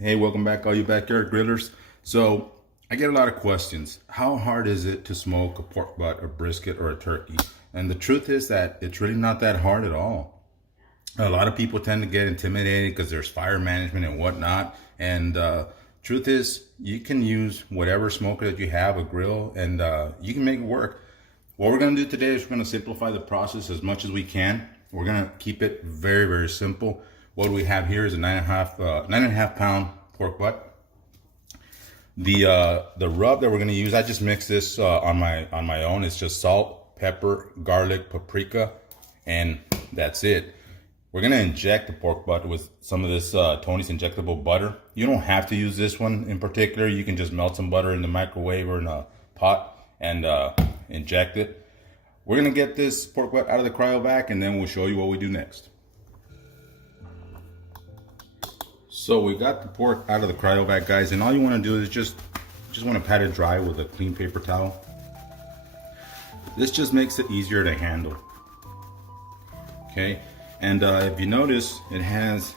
Hey, welcome back, all you backyard grillers. So I get a lot of questions. How hard is it to smoke a pork butt, a brisket, or a turkey? And the truth is that it's really not that hard at all. A lot of people tend to get intimidated because there's fire management and whatnot. And truth is, you can use whatever smoker that you have, a grill, and you can make it work. What we're going to do today is we're going to simplify the process as much as we can. We're going to keep it very, very simple. What we have here is a 9.5 pound pork butt. The rub that we're going to use, I just mixed this on my own. It's just salt, pepper, garlic, paprika, and that's it. We're going to inject the pork butt with some of this Tony's injectable butter. You don't have to use this one in particular. You can just melt some butter in the microwave or in a pot and inject it. We're going to get this pork butt out of the cryovac, and then we'll show you what we do next. So we got the pork out of the cryovac, guys, and all you want to do is just want to pat it dry with a clean paper towel. This just makes it easier to handle. Okay, and if you notice, it has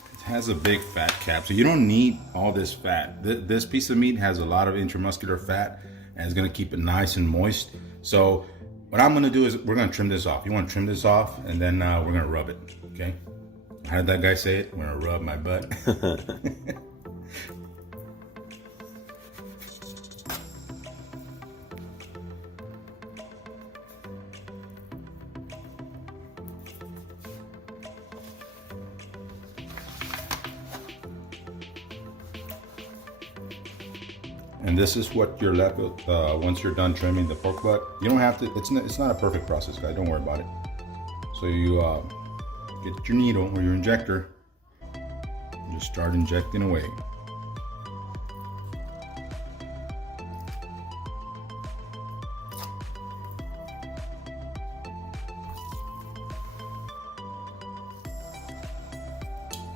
a big fat cap, so you don't need all this fat. This piece of meat has a lot of intramuscular fat, and it's going to keep it nice and moist. So what I'm going to do is we're going to trim this off. You want to trim this off, and then we're going to rub it. Okay. How did that guy say it? I'm gonna rub my butt. And this is what you're left with once you're done trimming the pork butt. You don't have to. It's not a perfect process, guys. Don't worry about it. So you get your needle or your injector and just start injecting away.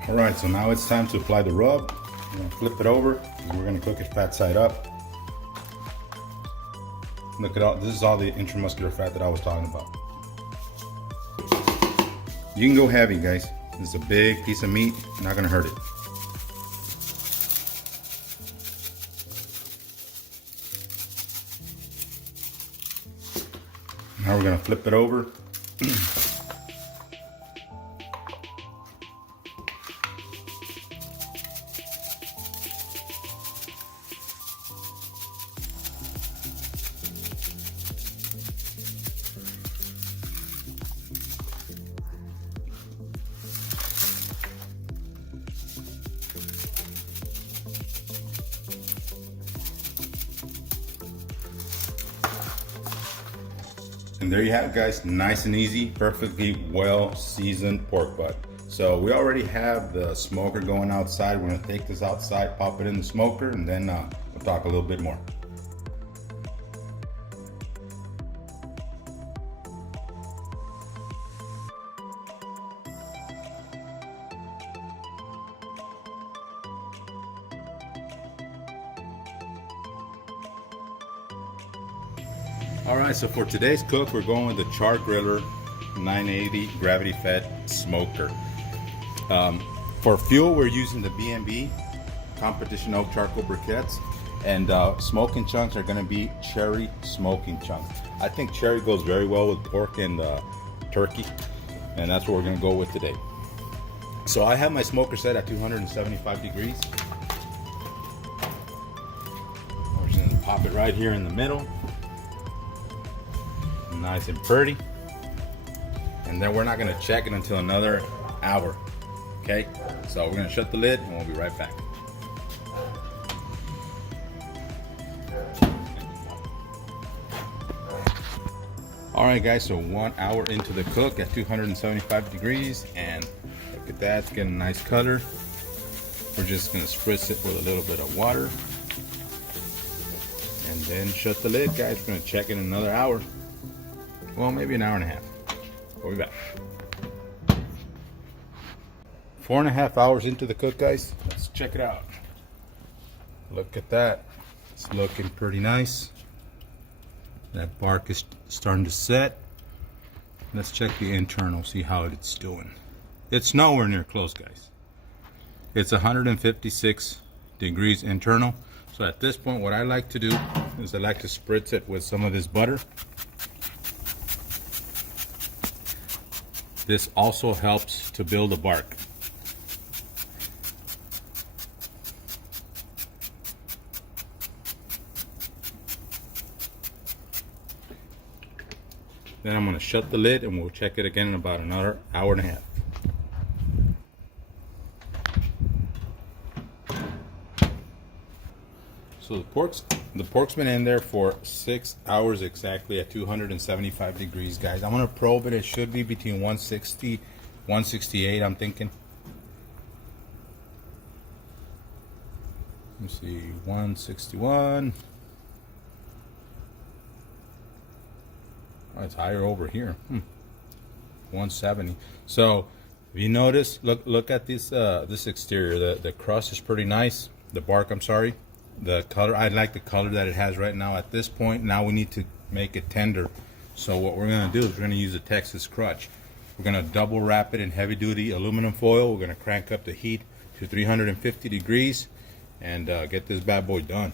All right, so now it's time to apply the rub. I'm gonna flip it over and we're gonna cook it fat side up. Look at all, this is all the intramuscular fat that I was talking about. You can go heavy, guys. This is a big piece of meat, not gonna hurt it. Now we're gonna flip it over. And there you have it, guys. Nice and easy, perfectly well seasoned pork butt. So we already have the smoker going outside. We're gonna take this outside, pop it in the smoker, and then we'll talk a little bit more. All right, so for today's cook, we're going with the Char Griller 980 gravity fed smoker. For fuel, we're using the B&B competition oak charcoal briquettes, and smoking chunks are going to be cherry smoking chunks. I think cherry goes very well with pork and turkey, and that's what we're going to go with today. So I have my smoker set at 275 degrees. We're just going to pop it right here in the middle. Nice and pretty, and then we're not going to check it until another hour. Okay, so we're going to shut the lid and we'll be right back. All right, guys, so 1 hour into the cook at 275 degrees, and look at that, it's getting a nice color. We're just going to spritz it with a little bit of water and then shut the lid, guys. We're going to check it in another hour. Well, maybe an hour and a half. We'll be back. 4.5 hours into the cook, guys. Let's check it out. Look at that. It's looking pretty nice. That bark is starting to set. Let's check the internal, see how it's doing. It's nowhere near close, guys. It's 156 degrees internal. So at this point, what I like to do is I like to spritz it with some of this butter. This also helps to build the bark. Then I'm going to shut the lid and we'll check it again in about another hour and a half. So the pork's been in there for 6 hours exactly at 275 degrees, guys. I'm going to probe it. It should be between 160, 168, I'm thinking. Let me see, 161. Oh, it's higher over here. 170. So if you notice, look at this this exterior. The crust is pretty nice. The bark, I'm sorry. The color, I like the color that it has right now. At this point, now we need to make it tender. So what we're gonna do is we're gonna use a Texas crutch. We're gonna double wrap it in heavy duty aluminum foil. We're gonna crank up the heat to 350 degrees and get this bad boy done.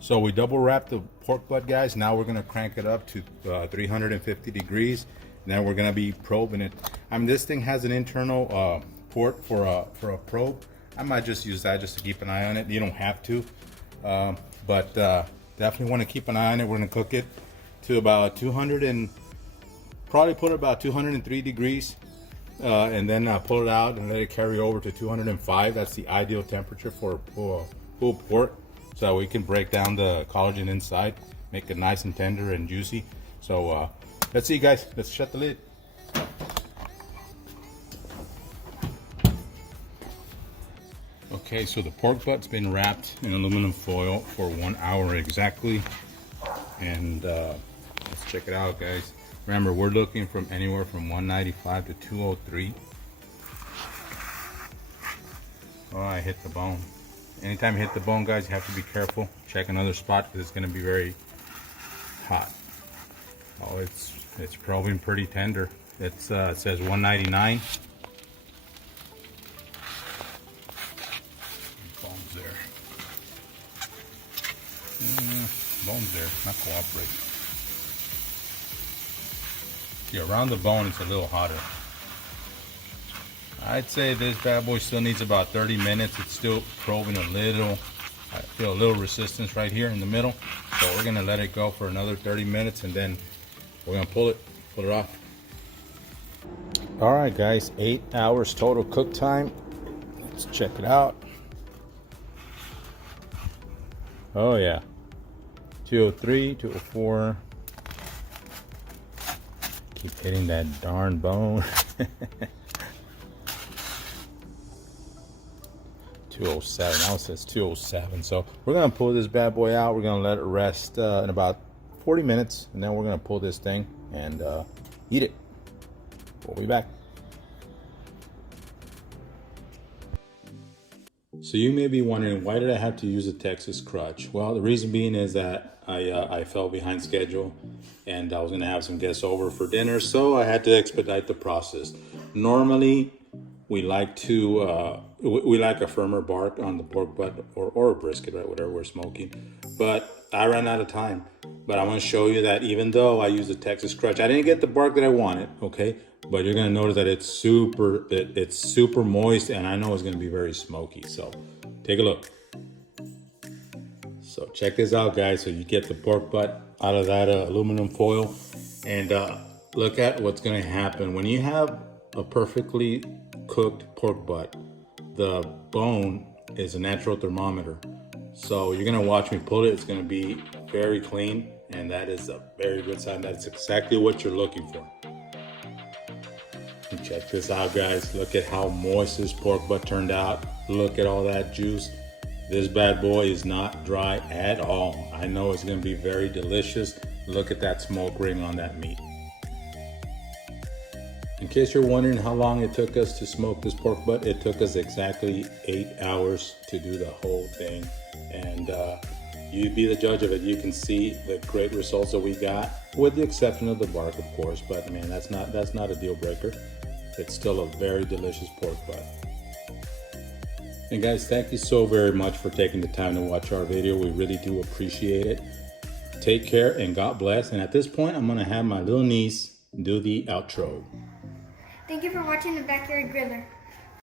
So we double wrapped the pork butt, guys. Now we're gonna crank it up to 350 degrees. And then we're gonna be probing it. I mean, this thing has an internal port for a probe. I might just use that just to keep an eye on it. You don't have to, but definitely want to keep an eye on it. We're gonna cook it to about 200 and probably put it about 203 degrees, and then pull it out and let it carry over to 205. That's the ideal temperature for pulled pork. So we can break down the collagen inside, make it nice and tender and juicy. So let's see, guys. Let's shut the lid. Okay, so the pork butt's been wrapped in aluminum foil for 1 hour exactly. And let's check it out, guys. Remember, we're looking from anywhere from 195 to 203. Oh, I hit the bone. Anytime you hit the bone, guys, you have to be careful. Check another spot because it's going to be very hot. Oh, it's probing pretty tender. It says 199. Bone's there. Bone's there. Not cooperating. See, around the bone, it's a little hotter. I'd say this bad boy still needs about 30 minutes. It's still probing a little. I feel a little resistance right here in the middle. So we're gonna let it go for another 30 minutes and then we're gonna pull it off. All right, guys, 8 hours total cook time. Let's check it out. Oh yeah, 203, 204. Keep hitting that darn bone. 207. Now it says 207. So we're gonna pull this bad boy out. We're gonna let it rest in about 40 minutes, and then we're gonna pull this thing and eat it. We'll be back. So you may be wondering, why did I have to use a Texas crutch? Well, the reason being is that I fell behind schedule, and I was gonna have some guests over for dinner, so I had to expedite the process. Normally, we like to we like a firmer bark on the pork butt or a brisket, right? Whatever we're smoking. But I ran out of time. But I want to show you that even though I use the Texas crutch, I didn't get the bark that I wanted, okay? But you're gonna notice that it's super moist, and I know it's gonna be very smoky. So take a look. So check this out, guys. So you get the pork butt out of that aluminum foil, and look at what's gonna happen when you have a perfectly cooked pork butt. The bone is a natural thermometer. So you're gonna watch me pull it. It's gonna be very clean, and that is a very good sign. That's exactly what you're looking for. And check this out, guys. Look at how moist this pork butt turned out. Look at all that juice. This bad boy is not dry at all. I know it's gonna be very delicious. Look at that smoke ring on that meat. In case you're wondering how long it took us to smoke this pork butt, it took us exactly 8 hours to do the whole thing. And you be the judge of it. You can see the great results that we got, with the exception of the bark, of course. But man, that's not a deal breaker. It's still a very delicious pork butt. And guys, thank you so very much for taking the time to watch our video. We really do appreciate it. Take care and God bless. And at this point, I'm gonna have my little niece do the outro. Thank you for watching the Backyard Griller.